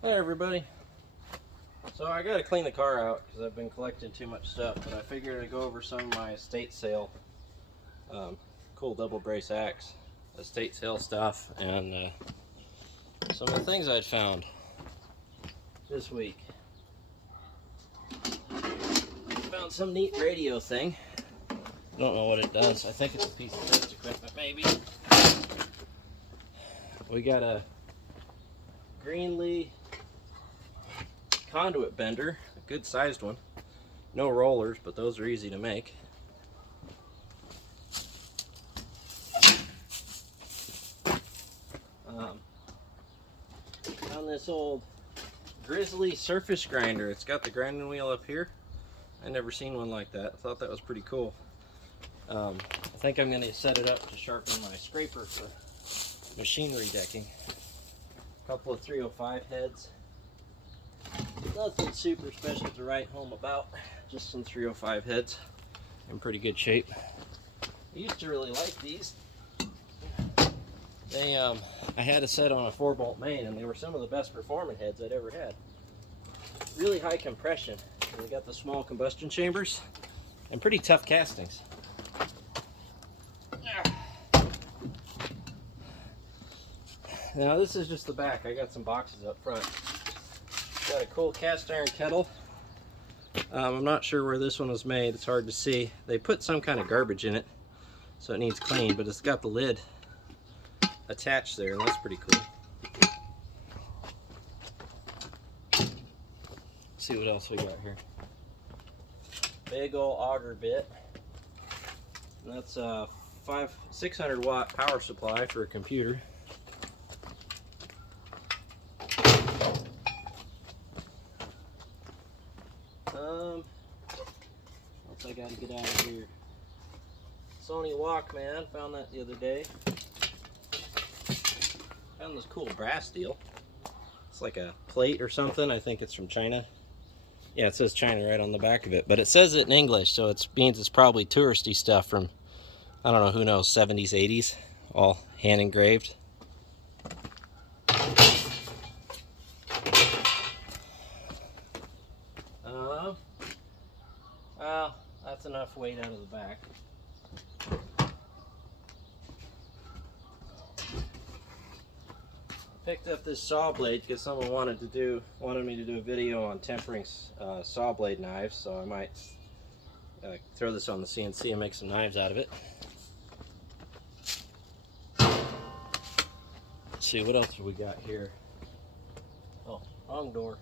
Hey everybody. So I gotta clean the car out because I've been collecting too much stuff, but I figured I'd go over some of my estate sale, cool double brace axe, estate sale stuff, and some of the things I'd found this week. Found some neat radio thing. Don't know what it does. I think it's a piece of post equipment, maybe. We got a Greenlee conduit bender, a good sized one. No rollers, but those are easy to make. Found this old Grizzly surface grinder. It's got the grinding wheel up here. I never seen one like that. I thought that was pretty cool. I think I'm going to set it up to sharpen my scraper for machinery decking. A couple of 305 heads. Nothing super special to write home about, just some 305 heads in pretty good shape. I used to really like these. I had a set on a 4-bolt main, and they were some of the best performing heads I'd ever had. Really high compression. And they got the small combustion chambers and pretty tough castings. Now this is just the back. I got some boxes up front. Got a cool cast iron kettle. I'm not sure where this one was made. It's hard to see. They put some kind of garbage in it, so it needs cleaned, but it's got the lid attached there, and that's pretty cool. Let's see what else we got here. Big old auger bit. And that's a 600 watt power supply for a computer. What else I gotta get out of here? Sony Walkman, found that the other day. Found this cool brass deal. It's like a plate or something. I think it's from China. Yeah, it says China right on the back of it, but it says it in English, so it means it's probably touristy stuff from, I don't know, who knows, 70s, 80s, all hand engraved. Well, that's enough weight out of the back. Picked up this saw blade because someone wanted me to do a video on tempering saw blade knives, so I might throw this on the CNC and make some knives out of it. Let's see, what else have we got here? Oh, wrong door.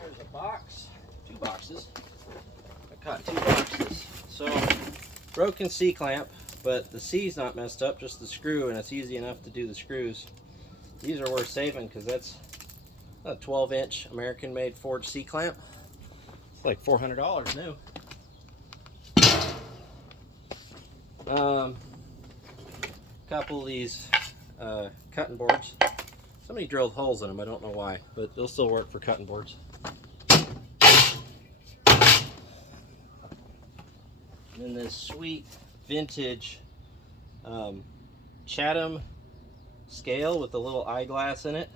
There's a box, 2 boxes. I caught 2 boxes. So, broken C-clamp. But the C's not messed up, just the screw, and it's easy enough to do the screws. These are worth saving because that's a 12-inch American-made forged C-clamp. It's like $400 new. Couple of these cutting boards. Somebody drilled holes in them, I don't know why, but they'll still work for cutting boards. And then this sweet vintage Chatham scale with the little eyeglass in it.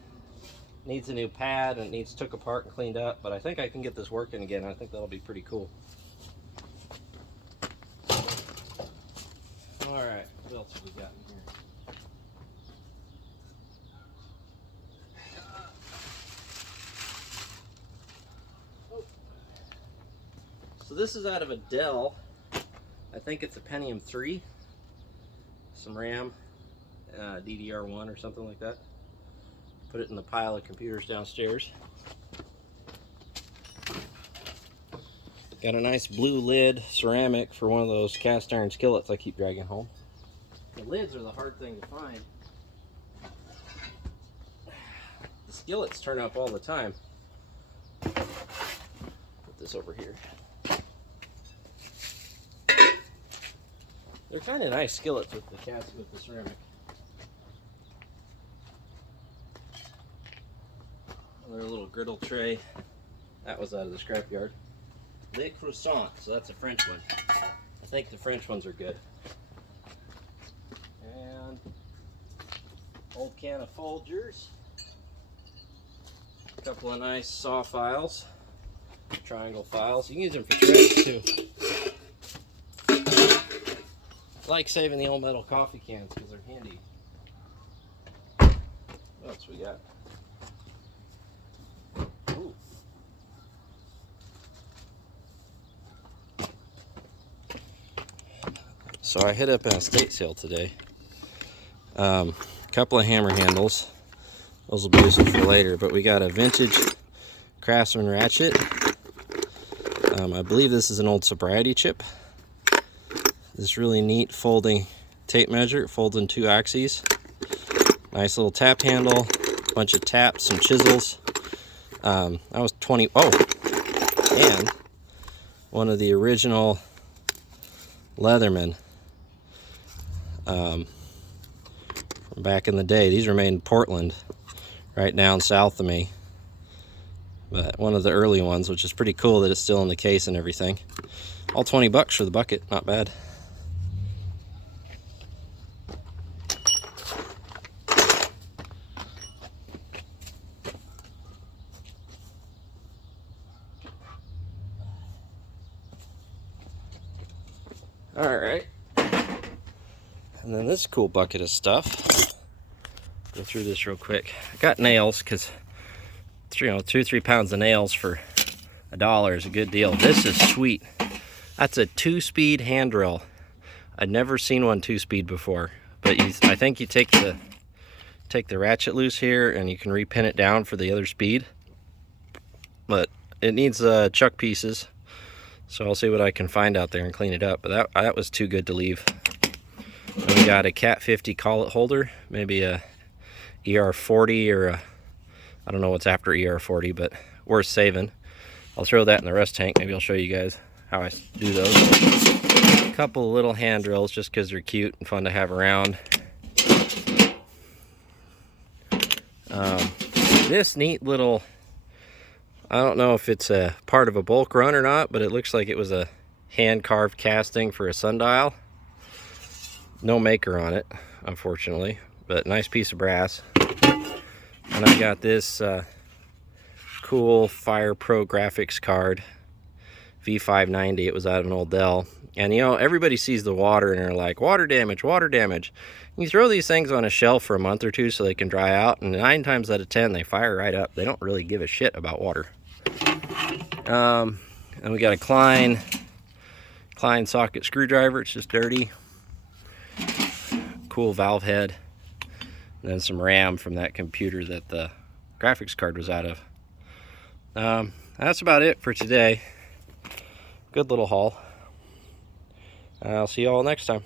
Needs a new pad and it needs took apart and cleaned up, but I think I can get this working again. I think that'll be pretty cool. Alright, what else have we got in here? Oh. So this is out of a Dell. I think it's a Pentium 3, some RAM, DDR1 or something like that. Put it in the pile of computers downstairs. Got a nice blue lid, ceramic, for one of those cast iron skillets I keep dragging home. The lids are the hard thing to find. The skillets turn up all the time. Put this over here. They're kind of nice skillets with the ceramic. Another little griddle tray. That was out of the scrapyard. Le Croissant, so that's a French one. I think the French ones are good. And Old can of Folgers. A couple of nice saw files, triangle files. You can use them for threads too. I like saving the old metal coffee cans because they're handy. What else we got? Ooh. So I hit up an estate sale today. Couple of hammer handles. Those will be useful for later, but we got a vintage Craftsman ratchet. I believe this is an old sobriety chip. This really neat folding tape measure. It folds in 2 axes. Nice little tap handle, bunch of taps, some chisels. That was 20. Oh, and one of the original Leatherman from back in the day. These were made in Portland, right down south of me. But one of the early ones, which is pretty cool that it's still in the case and everything. All 20 bucks for the bucket, not bad. All right, and then this cool bucket of stuff. Go through this real quick. I got nails because, 2-3 pounds of nails for $1 is a good deal. This is sweet. That's a 2-speed hand drill. I'd never seen one 2-speed before, but I think you take the ratchet loose here and you can repin it down for the other speed. But it needs chuck pieces. So I'll see what I can find out there and clean it up. But that was too good to leave. And we got a Cat 50 collet holder, maybe a ER40 or I don't know what's after ER40, but worth saving. I'll throw that in the rest tank. Maybe I'll show you guys how I do those. A couple of little hand drills just because they're cute and fun to have around. This neat little, I don't know if it's a part of a bulk run or not, but it looks like it was a hand-carved casting for a sundial. No maker on it, unfortunately, but nice piece of brass. And I got this cool Fire Pro graphics card, V590. It was out of an old Dell. And everybody sees the water and they're like, water damage, water damage. You throw these things on a shelf for a month or two so they can dry out, and 9 times out of 10 they fire right up. They don't really give a shit about water. And we got a Klein socket screwdriver. It's just dirty. Cool valve head. And then some RAM from that computer that the graphics card was out of. That's about it for today. Good little haul. I'll see you all next time.